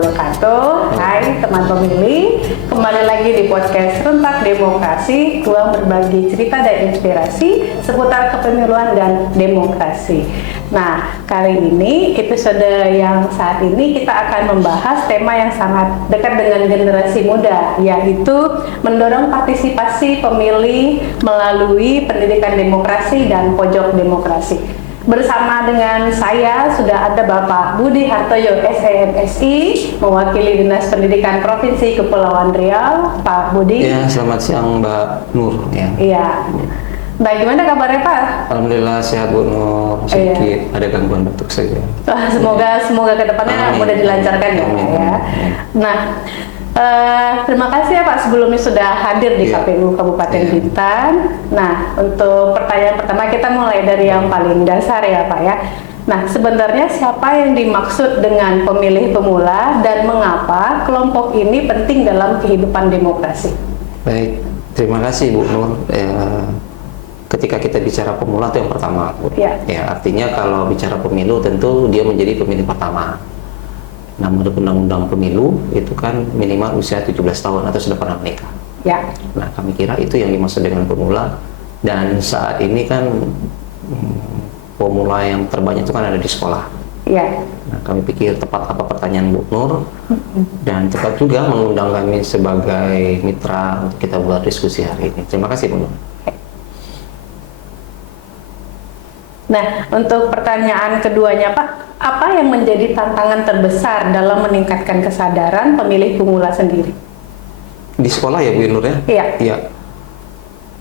wabarakatuh. Hai teman pemilih, kembali lagi di podcast Rentak Demokrasi, ruang berbagi cerita dan inspirasi seputar kepemiluan dan demokrasi. Nah, kali ini episode yang saat ini kita akan membahas tema yang sangat dekat dengan generasi muda, yaitu mendorong partisipasi pemilih melalui pendidikan demokrasi dan pojok demokrasi. Bersama dengan saya sudah ada Bapak Budi Hartoyo SEMSI, mewakili Dinas Pendidikan Provinsi Kepulauan Riau. Pak Budi. Ya, selamat siang Mbak Nur. Ya. Iya. Baik, gimana kabarnya Pak? Alhamdulillah sehat Bu Nur. Sedikit ada gangguan batuk saja. Semoga kedepannya mudah dilancarkan ya Pak ya. Nah, terima kasih ya Pak sebelumnya sudah hadir di KPU Kabupaten Bintan. Nah, untuk pertanyaan pertama kita mulai dari yang paling dasar ya Pak ya. Nah, sebenarnya siapa yang dimaksud dengan pemilih pemula dan mengapa kelompok ini penting dalam kehidupan demokrasi? Baik, terima kasih Bu Nur. Ketika kita bicara pemula itu yang pertama, Bu. Ya, artinya kalau bicara pemilu tentu dia menjadi pemilih pertama. Nah, menurut undang-undang pemilu itu kan minimal usia 17 tahun atau sudah pernah menikah. Ya. Nah, kami kira itu yang dimaksud dengan pemula, dan saat ini kan pemula yang terbanyak itu kan ada di sekolah. Ya. Nah, kami pikir tepat apa pertanyaan Bu Nur, dan tepat juga mengundang kami sebagai mitra untuk kita buat diskusi hari ini. Terima kasih Bu Nur. Nah, untuk pertanyaan keduanya Pak, apa yang menjadi tantangan terbesar dalam meningkatkan kesadaran pemilih pemula sendiri? Di sekolah ya Bu Nur ya? Iya. Iya.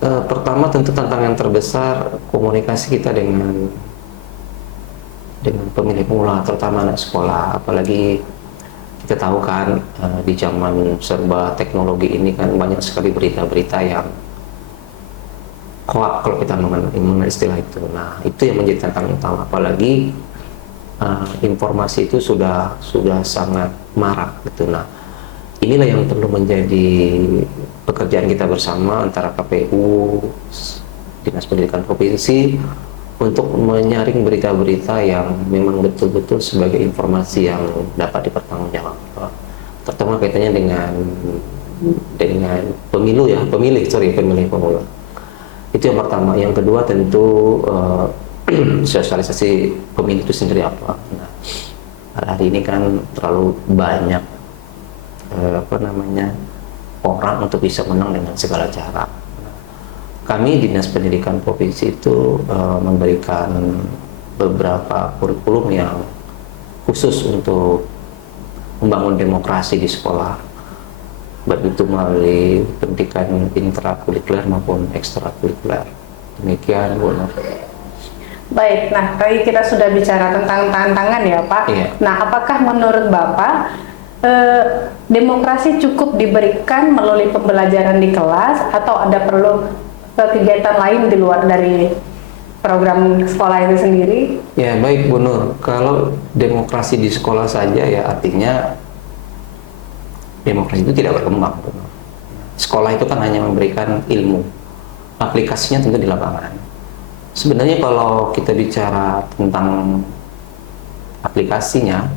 Pertama tentu tantangan terbesar komunikasi kita dengan pemilih pemula, terutama anak sekolah. Apalagi kita tahu kan di zaman serba teknologi ini kan banyak sekali berita-berita yang hoax kalau kita mengenal istilah itu. Nah, itu yang menjadi tantangan utama. Apalagi informasi itu sudah sangat marak gitu. Nah, inilah yang perlu menjadi pekerjaan kita bersama antara KPU, Dinas Pendidikan Provinsi, untuk menyaring berita-berita yang memang betul-betul sebagai informasi yang dapat dipertanggungjawabkan. Terutama kaitannya dengan pemilih pemula. Itu yang pertama. Yang kedua tentu sosialisasi pemilih itu sendiri apa. Nah, hari ini kan terlalu banyak orang untuk bisa menang dengan segala cara. Kami Dinas Pendidikan Provinsi itu memberikan beberapa kurikulum yang khusus untuk membangun demokrasi di sekolah, baik itu melalui pendidikan intrakurikuler maupun ekstrakurikuler. Demikian Bu Nur. Baik, nah tadi kita sudah bicara tentang tantangan ya Pak. Iya. Nah, apakah menurut Bapak demokrasi cukup diberikan melalui pembelajaran di kelas atau ada perlu kegiatan lain di luar dari program sekolah itu sendiri? Ya, baik Bu Nur. Kalau demokrasi di sekolah saja ya artinya demokrasi itu tidak berkembang. Sekolah itu kan hanya memberikan ilmu, aplikasinya tentu di lapangan. Sebenarnya kalau kita bicara tentang aplikasinya,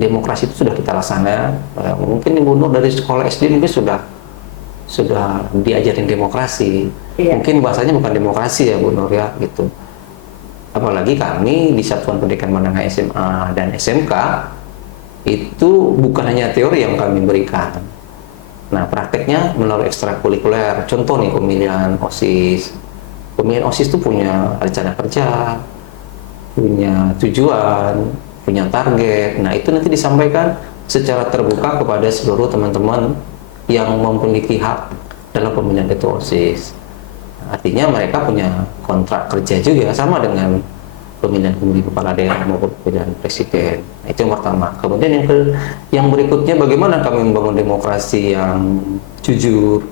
demokrasi itu sudah kita laksanakan. Mungkin Ibu Nur dari sekolah SD mungkin sudah diajarin demokrasi. Iya. Mungkin bahasanya bukan demokrasi ya Bu Nur ya gitu. Apalagi kami di Satuan Pendidikan Menengah SMA dan SMK itu bukan hanya teori yang kami berikan. Nah, prakteknya melalui ekstrakurikuler. Contoh nih, pemilihan OSIS. Pemilihan OSIS itu punya rencana kerja, punya tujuan, punya target. Nah, itu nanti disampaikan secara terbuka kepada seluruh teman-teman yang memiliki hak dalam pemilihan itu OSIS. Artinya mereka punya kontrak kerja juga, sama dengan pemilihan kepala daerah maupun pemilihan presiden. Nah, itu yang pertama. Kemudian yang berikutnya, bagaimana kami membangun demokrasi yang jujur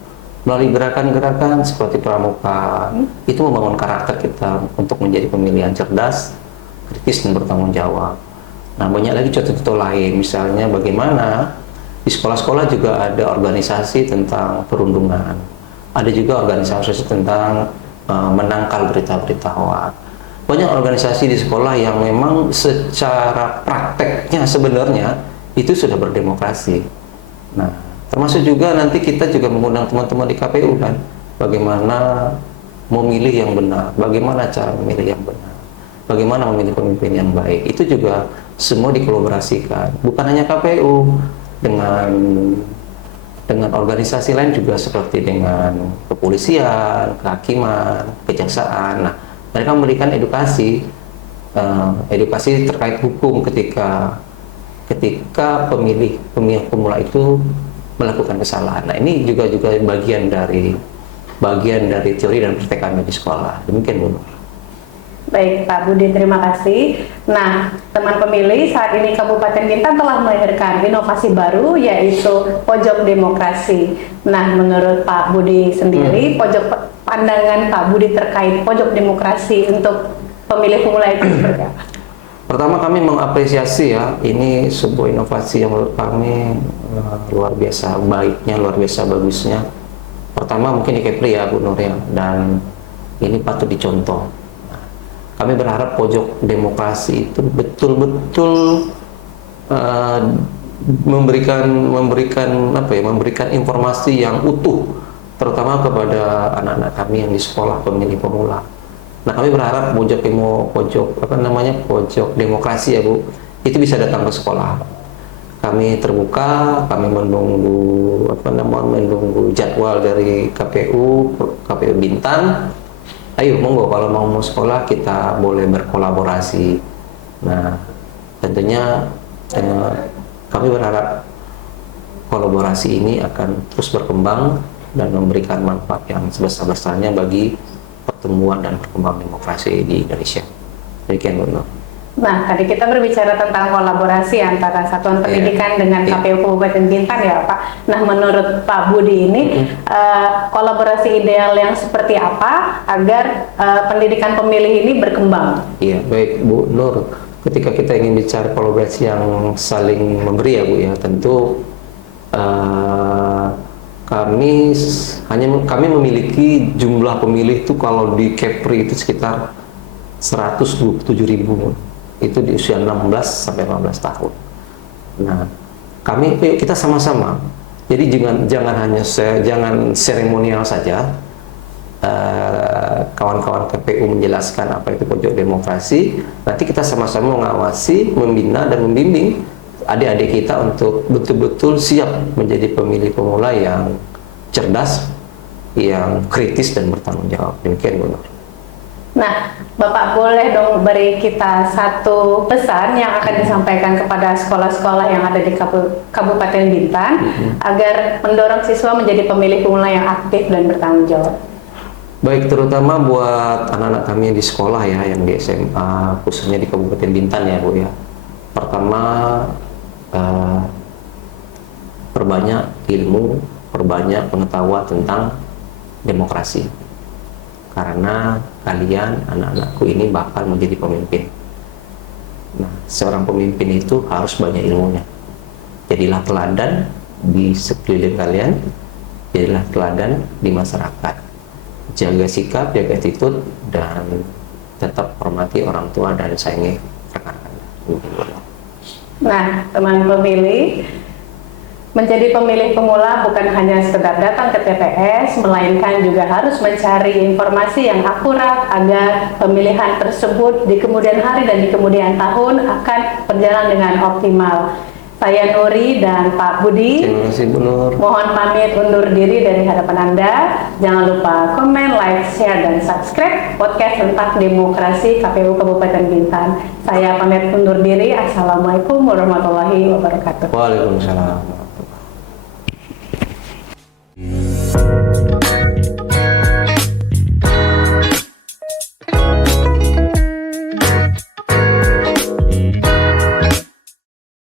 melalui gerakan-gerakan seperti pramuka. Itu membangun karakter kita untuk menjadi pemilih yang cerdas, kritis, dan bertanggung jawab. Nah, banyak lagi contoh-contoh lain, misalnya bagaimana di sekolah-sekolah juga ada organisasi tentang perundungan, ada juga organisasi tentang menangkal berita-berita hoax. Banyak organisasi di sekolah yang memang secara prakteknya sebenarnya itu sudah berdemokrasi. Nah, termasuk juga nanti kita juga mengundang teman-teman di KPU kan, bagaimana memilih yang benar, bagaimana cara memilih yang benar, bagaimana memilih pemimpin yang baik. Itu juga semua dikolaborasikan, bukan hanya KPU, dengan organisasi lain juga seperti dengan kepolisian, kehakiman, kejaksaan. Nah, mereka memberikan edukasi terkait hukum ketika pemilih pemula itu melakukan kesalahan. Nah, ini juga bagian dari teori dan praktek kami di sekolah. Demikian, Bu. Baik, Pak Budi, terima kasih. Nah, teman pemilih, saat ini Kabupaten Bintan telah melahirkan inovasi baru, yaitu pojok demokrasi. Nah, menurut Pak Budi sendiri, pandangan Pak Budi terkait pojok demokrasi untuk pemilih pemula itu seperti apa? Pertama, kami mengapresiasi ya, ini sebuah inovasi yang menurut kami luar biasa baiknya, luar biasa bagusnya. Pertama mungkin di Kepri ya, Bu Nur ya, dan ini patut dicontoh. Kami berharap pojok demokrasi itu betul-betul memberikan informasi yang utuh, terutama kepada anak-anak kami yang di sekolah pemilih pemula. Nah, kami berharap pojok demokrasi ya, Bu, itu bisa datang ke sekolah. Kami terbuka, kami menunggu jadwal dari KPU Bintan. Ayo, monggo, kalau mau sekolah kita boleh berkolaborasi. Nah, tentunya kami berharap kolaborasi ini akan terus berkembang dan memberikan manfaat yang sebesar-besarnya bagi pertumbuhan dan perkembangan demokrasi di Indonesia. Demikian, Bu. Nah, tadi kita berbicara tentang kolaborasi antara Satuan Pendidikan dengan KPU Kabupaten Bintan ya, Pak. Nah, menurut Pak Budi ini kolaborasi ideal yang seperti apa agar pendidikan pemilih ini berkembang? Iya, baik Bu Nur. Ketika kita ingin bicara kolaborasi yang saling memberi ya, Bu ya, tentu kami memiliki jumlah pemilih itu kalau di Kepri itu sekitar 127.000. Itu di usia 16 sampai 15 tahun. Nah, kita sama-sama. Jadi jangan seremonial saja. Kawan-kawan KPU menjelaskan apa itu pojok demokrasi. Nanti kita sama-sama mengawasi, membina dan membimbing adik-adik kita untuk betul-betul siap menjadi pemilih pemula yang cerdas, yang kritis dan bertanggung jawab. Demikian, Bu Nur. Nah, Bapak boleh dong beri kita satu pesan yang akan disampaikan kepada sekolah-sekolah yang ada di Kabupaten Bintan agar mendorong siswa menjadi pemilih pemula yang aktif dan bertanggung jawab. Baik, terutama buat anak-anak kami di sekolah ya, yang di SMA, khususnya di Kabupaten Bintan ya, Bu ya. Pertama, perbanyak ilmu, perbanyak pengetahuan tentang demokrasi. Karena kalian, anak-anakku ini bakal menjadi pemimpin. Nah, seorang pemimpin itu harus banyak ilmunya. Jadilah teladan di sekeliling kalian, jadilah teladan di masyarakat. Jaga sikap, jaga attitude, dan tetap hormati orang tua dan sayangi rekan-rekan. Nah, teman pemilih, menjadi pemilih pemula bukan hanya sekedar datang ke TPS, melainkan juga harus mencari informasi yang akurat agar pemilihan tersebut di kemudian hari dan di kemudian tahun akan berjalan dengan optimal. Saya Nuri dan Pak Budi. Terima kasih, Bu Nur. Mohon pamit undur diri dari hadapan Anda. Jangan lupa komen, like, share, dan subscribe podcast tentang demokrasi KPU Kabupaten Bintan. Saya pamit undur diri. Assalamualaikum warahmatullahi wabarakatuh. Waalaikumsalam.